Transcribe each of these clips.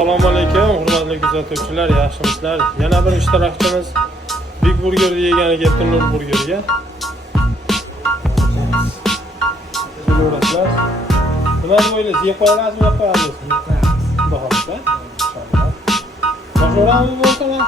Assalomu alaykum, hurmatli kuzatuvchilar, yaxshimisizlar? Yana bir ishtirokchimiz Big Burgerni yegani kelibdi, Nur Burgerga. Ko'rasizlar. Nima deb o'ylaysiz? Yeb qo'yasizmi, yo'q qo'yasizmi? Bahorda. Inshaalloh. Boshqaramiz bo'lsa-mi?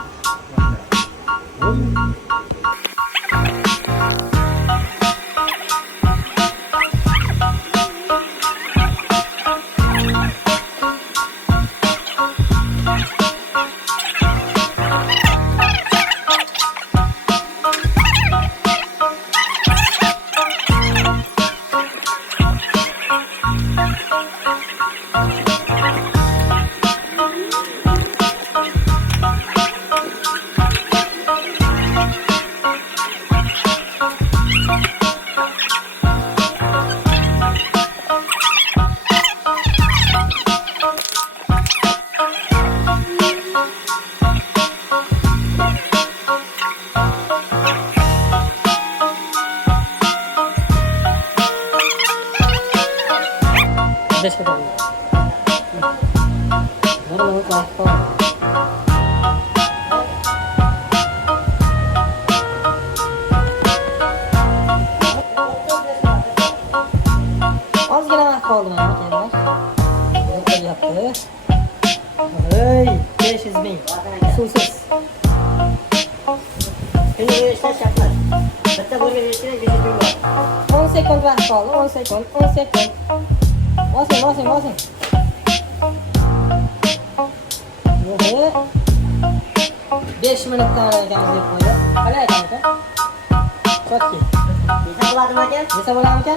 Deixa eu ver. Agora eu vou colocar fora. Ozgina vaqt qoldi mana kengash. Yaptı. Hey, 500 ming. Suvsiz. Şimdi böyle işler şartlar. Hatta buraya geçtiğine 500 bin var. 10 sekund vaqt qoldi. 10 sekund. 10 sekund. Bosing. Yo'q. 5 minutdan ekanmiz deb qo'ydi. Qalay ekan? Chotki. Yesa bo'ladimi aka? Yesa bo'ladimikan?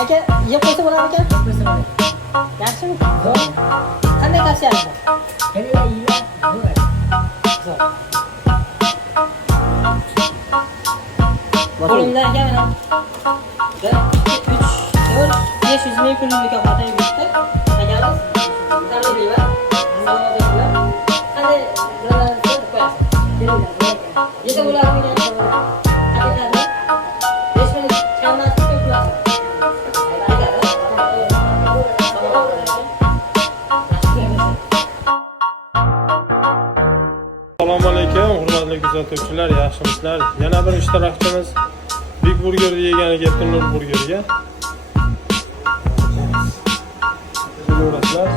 Aka, yeb qo'ysa bo'ladimikan? Yaxshimi? Zo'r. Qanday tavsiyangiz bor? Kelinglar yeylar. Zo'r. Qo'limda aka mana 1, 2, 3, 4, 500 ming pul mukofoti bitta. Akamiz tabriklayman. Qanday bularni qo'yasiz? Kelinglar. Yesa bo'ladimikan? Qanday? 5 minut chiqarmas ko'p bo'ladi. Assalomu alaykum, hurmatli kuzatuvchilar, yaxshimisizlar? Yana bir ishtirokchimiz Big Burgerni yegani kelibdi, Nur Burgerga. Ko'rasizlar.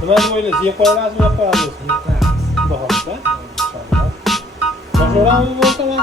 Nima deb o'ylaysiz? Yeb qo'yasizmi, yo'q qo'yasizmi? Bahorda. Inshaalloh. Boshqaramiz bo'lsa-mi?